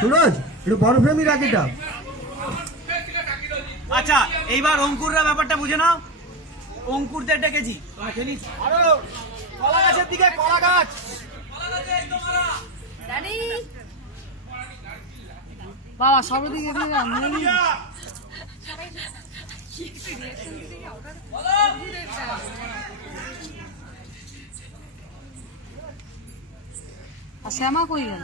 সুরজ একটু বড় ফ্রেমই রাখ এটা। আচ্ছা এইবার অঙ্কুররা ব্যাপারটা বুঝে নাও। অঙ্কুরদের ডেকেছি, কলা গাছের দিকে, কলা গাছ বাবা সব দিকে শ্যামা কই গেল?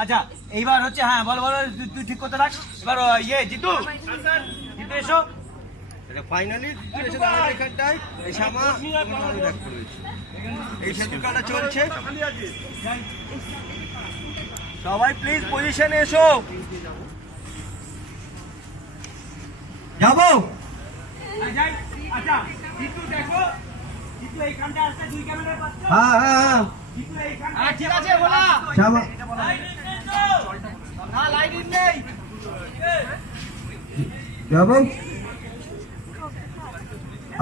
আচ্ছা এইবার হচ্ছে, হ্যাঁ বল বল, তুই ঠিক করতে থাক। এবার ইয়ে জিতু, জিতু এসো। ফাইনালি এখানটায় এই শ্যামা এই সেতুর কাটা চলছে। সবাই প্লিজ পজিশনে এসো। যাবো। আচ্ছা জিতু দেখো, জিতু এইখানটা আসছে, দুই ক্যামেরার পাশে। হ্যাঁ হ্যাঁ হ্যাঁ জিতু এইখানটা, ঠিক আছে বলা। শ্যামা না লাইট নেই। যাবো।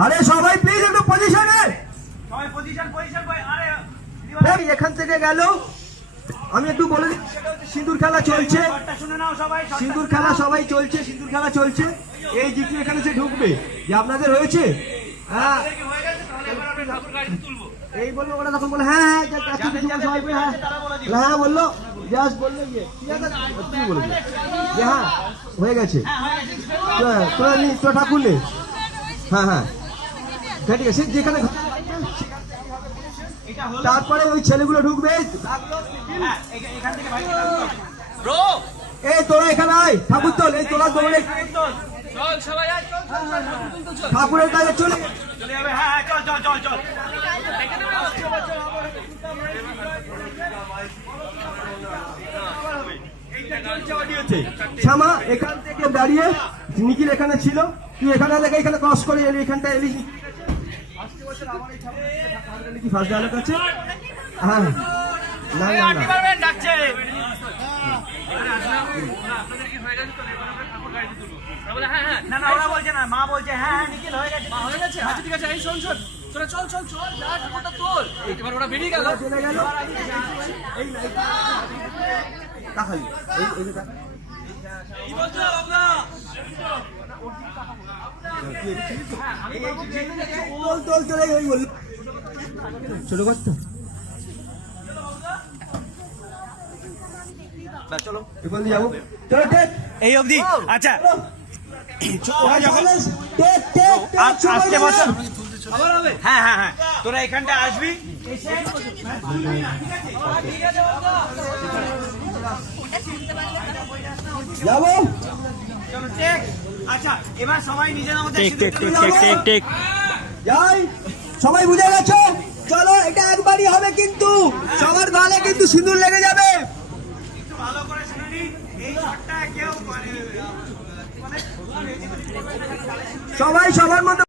আরে সবাই প্লিজ একটু পজিশনে। সবাই পজিশন পজিশন কই। আরে এখান থেকে গেল। আমি একটু বলে দিচ্ছি, সিঁদুর খেলা চলছে। শুনে নাও সবাই, সিঁদুর খেলা সবাই চলছে, সিঁদুর খেলা চলছে। এই জিতু এখানে সে ঢুকবে, যে আপনাদের হয়েছে। হ্যাঁ এই বললো ওরা, তখন বলে হ্যাঁ হ্যাঁ সবাই হ্যাঁ হ্যাঁ বললো, জাস্ট বললো ইয়ে ঠিক আছে, তুমি বলে যে হ্যাঁ হয়ে গেছে। তোরা ঠাকুর নে। হ্যাঁ হ্যাঁ ঠিক আছে, যেখানে তারপরে ওই ছেলেগুলো ঢুকবে। এই তোরা এখানে আয়, ঠাকুর তোল। এই তোরা দৌড়ে ঠাকুরের কাছে চলে যাবে। হ্যাঁ চল চল চল চল। শ্যামা এখান থেকে দাঁড়িয়ে, নিখিল এখানে ছিল, তুই এখানে দেখে এখানে ক্রস করে এলি, এখানটা এলি। কি ফার্স্ট ডায়লগ আছে? হ্যাঁ না না না ডাকছে। না না ওরা বলছে না, মা বলছে হ্যাঁ হ্যাঁ নিখিল হয়ে গেছে, মা হয়ে গেছে। আচ্ছা ঠিক আছে, এই শোন শোন, তোরা চল চল চল, যা ঠাকুরটা তোল। এবার ওরা বেরিয়ে গেল, চলে গেল। এই তাকালি এই কি বলছো বাবুদা? তোল তোল চলে ওই বলল ছোট করতো। চলো এবার যাবো, চলো টেক এই অবধি। আচ্ছা আসতে বসো। হ্যাঁ হ্যাঁ হ্যাঁ, তোরা এখানটা আসবি। যাবো। চলো টেক। আচ্ছা এবার সবাই নিজের মধ্যে যাই, সবাই বুঝে গেছো? চলো এটা একবারই হবে, কিন্তু সবার গালে কিন্তু সিঁদুর লেগে যাবে।